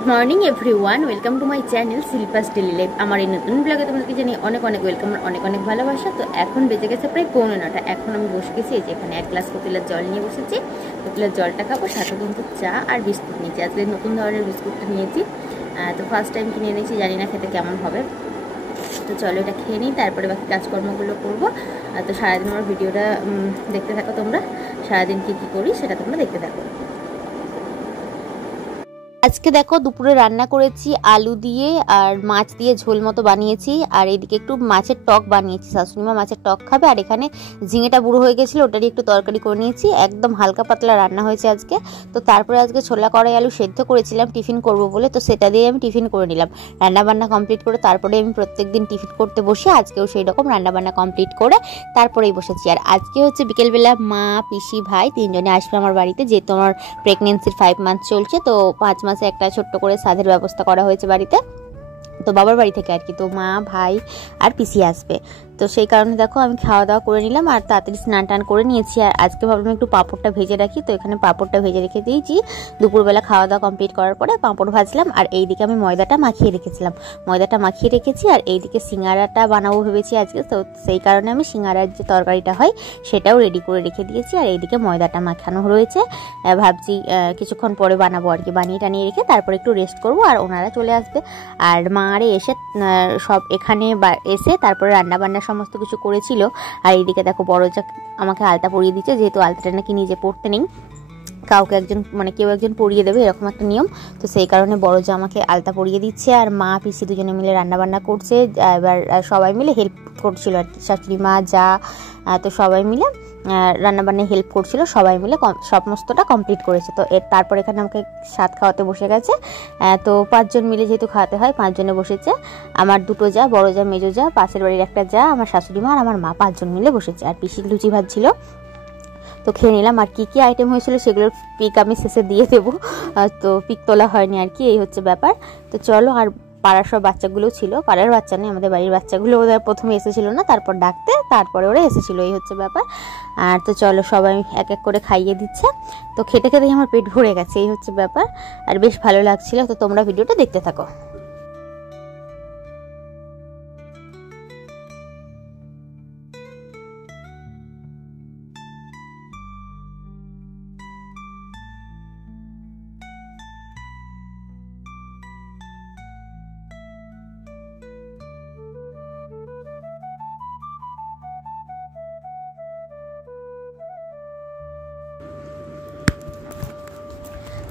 Good morning everyone, welcome to my channel Shilpa's daily life. আমার এই নতুন ব্লগে তোমাদেরকে জানিয়ে অনেক অনেক ওয়েলকাম, অনেক অনেক ভালোবাসা। তো এখন বেজে গেছে প্রায় 9:15। এখন আমি বসে গেছি এই যে এখানে 1 গ্লাস পাতিলের জল নিয়ে বসেছি। পাতিলের জলটা খাবো, সাথে কিন্তু চা আর বিস্কুট নিয়েছি। আজকে নতুন ধরনের বিস্কুটটা নিয়েছি, তো ফার্স্ট টাইম কিনে এনেছি, জানি না খেতে কেমন হবে। তো চলো এটা খেয়ে নিই, তারপরে বাকি কাজকর্মগুলো করবো। তো সারাদিন আমার ভিডিওটা দেখতে থাকো তোমরা, সারাদিন কী কী করি সেটা তোমরা দেখতে থাকো। আজকে দেখো দুপুরে রান্না করেছি আলু দিয়ে আর মাছ দিয়ে ঝোল মতো বানিয়েছি, আর এদিকে একটু মাছের টক বানিয়েছি। শাশুড়িমা মাছের টক খাবে, আর এখানে ঝিঙেটা বুড়ো হয়ে গেছিলো, ওটারই একটু তরকারি করে নিয়েছি। একদম হালকা পাতলা রান্না হয়েছে আজকে। তো তারপরে আজকে ছোলা কড়াই আলু সেদ্ধ করেছিলাম টিফিন করব বলে, তো সেটা দিয়ে আমি টিফিন করে নিলাম। রান্নাবান্না কমপ্লিট করে তারপরে আমি প্রত্যেকদিন টিফিন করতে বসি, আজকেও সেই রকম রান্নাবান্না কমপ্লিট করে তারপরেই বসেছি। আর আজকে হচ্ছে বিকেলবেলা মা পিসি ভাই তিনজনে আসবে আমার বাড়িতে, যেহেতু আমার প্রেগনেন্সির 5 মান্থ চলছে। তো 5 মাসে একটা ছোট্ট করে সাধের ব্যবস্থা করা হয়েছে বাড়িতে, তো বাবার বাড়ি থেকে আর কি। তো মা ভাই আর পিসি আসবে, তো সেই কারণে দেখো আমি খাওয়া দাওয়া করে নিলাম আর তাড়াতাড়ি স্নান টান করে নিয়েছি। আর আজকে ভাবলাম একটু পাঁপড়টা ভেজে রাখি, তো এখানে পাঁপড়টা ভেজে রেখে দিয়েছি। দুপুরবেলা খাওয়া দাওয়া কমপ্লিট করার পরে পাঁপড় ভাজলাম, আর এইদিকে আমি ময়দাটা মাখিয়ে রেখেছি। আর এইদিকে সিঙ্গারাটা বানাবো ভেবেছি আজকে, তো সেই কারণে আমি সিঙ্গারার যে তরকারিটা হয় সেটাও রেডি করে রেখে দিয়েছি। আর এইদিকে ময়দাটা মাখানো রয়েছে, ভাবছি কিছুক্ষণ পরে বানাবো আর কি। বানিয়ে টানিয়ে রেখে তারপর একটু রেস্ট করবো, আর ওনারা চলে আসবে। আর মারে এসে সব এখানে এসে তারপরে রান্নাবান্না সমস্ত কিছু করেছিল। আর এইদিকে দেখো বড় যা আমাকে আলতা পরিয়ে দিচ্ছে, যেহেতু আলতাটা নাকি নিজে পরতে নেই, কাউকে একজন মানে কেউ একজন পরিয়ে দেবে, এরকম একটা নিয়ম। তো সেই কারণে বড় যা আমাকে আলতা পরিয়ে দিচ্ছে, আর মা পিসি দুজনে মিলে রান্নাবান্না করছে। এবার সবাই মিলে হেল্প করছিল আর কি, শাশুড়ি মা যা, তো সবাই মিলে রান্নাবান্নায় হেল্প করছিল, সবাই মিলে সমস্তটা কমপ্লিট করেছে। তো তারপর এখানে আমাকে সাত খাওয়াতে বসে গেছে। তো 5 জন মিলে যেহেতু খাওয়াতে হয়, 5 জনে বসেছে। আমার 2 যা, বড় যা, মেজো যা, পাশের বাড়ির একটা যা, আমার শাশুড়ি মা আর আমার মা, 5 জন মিলে বসেছে। আর পিসি লুচি ভাজছিল, তো খেয়ে নিলাম। আর কী কী আইটেম হয়েছিল সেগুলোর পিক আমি শেষে দিয়ে দেবো, তো পিক তোলা হয়নি আর কি, এই হচ্ছে ব্যাপার। তো চলো, আর পাড়ার সব বাচ্চাগুলো ছিল, পাড়ার বাচ্চা নেই, আমাদের বাড়ির বাচ্চাগুলো, ওরা প্রথমে এসেছিল না, তারপর ডাকতে তারপরে ওরা এসেছিল, এই হচ্ছে ব্যাপার। আর তো চলো সবাই এক এক করে খাইয়ে দিচ্ছে, তো খেতে খেতেই আমার পেট ভরে গেছে, এই হচ্ছে ব্যাপার। আর বেশ ভালো লাগছিল। তো তোমরা ভিডিওটা দেখতে থাকো।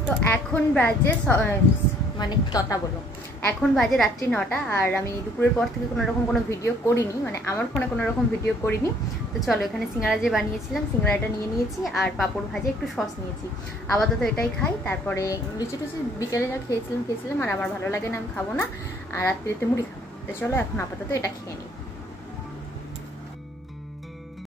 তো এখন বাজে মানে কথা বলো, এখন বাজে রাত্রি 9টা, আর আমি দুপুরের পর থেকে কোনো ভিডিও করিনি, মানে আমার ফোনে কোনো রকম ভিডিও করিনি। তো চলো, এখানে সিঙ্গারা যে বানিয়েছিলাম সিঙ্গারাটা নিয়ে নিয়েছি, আর পাঁপড় ভাজে একটু সস নিয়েছি। আপাতত এটাই খাই, তারপরে লুচি টুচি বিকেলে যা খেয়েছিলাম, আর আমার ভালো লাগে না, আমি খাবো না। আর রাত্রিতে মুড়ি খাবো। তো চলো এখন আপাতত এটা খেয়ে নিই।